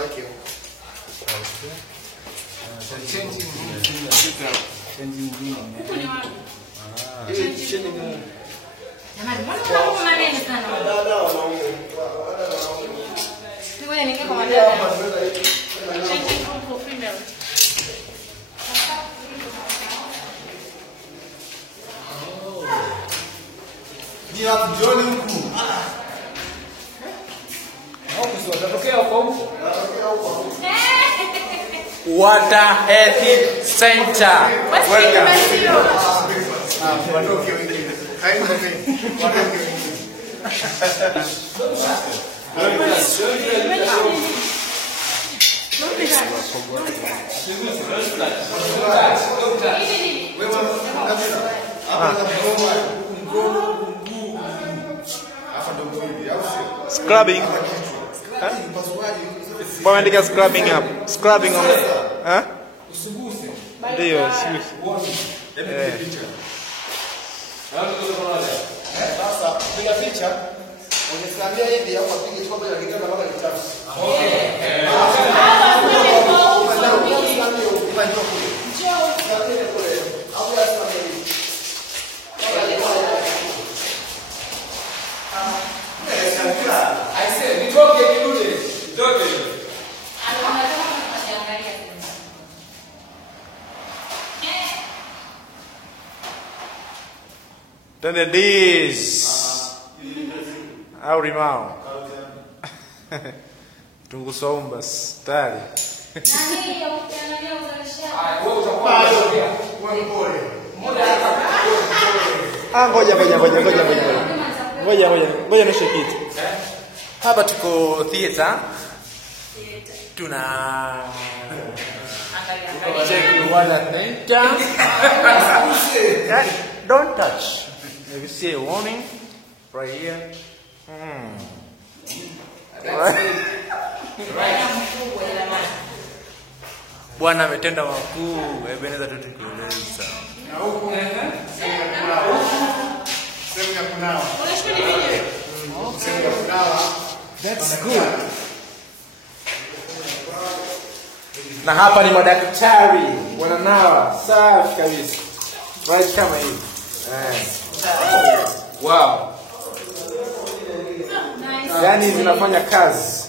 wake huko. Changing room. Huko ni wapi? Changing room. Jamani, mbona huko maneno sana? Dada wanaume. Ngoja ninge kwa dada. Changing room for female. Jina John huku. Huko sio tatokea huko. Water Health Center. Welcome. Watoke wengine. Haina mimi. Watoke wengine. Scrubbing. Wameandika scrubbing hapo. Scrubbing on. Usuguse. Ndio, usuguse. Sasa piga picha. Ungesimamia hivi au apige chukua bila kigamba mpaka kitabu. Then the this. Au rimao. Tungu somba stari. Nani ya ukiangalia uzalishaji? Ngoja nishe kitu. Hapa tuko theater. Tuna check water center. Don't touch. If you see a warning right here. Bwana ametenda makuu, Ebeneza tu tukueleza. Na huko sehemu ya kunawa. Unashika ni video? Sehemu ya kunawa. That's good. Na hapa ni madaktari wananawa safi kabisa. Right kama hivi. Wow. Nice. Yaani zinafanya kazi.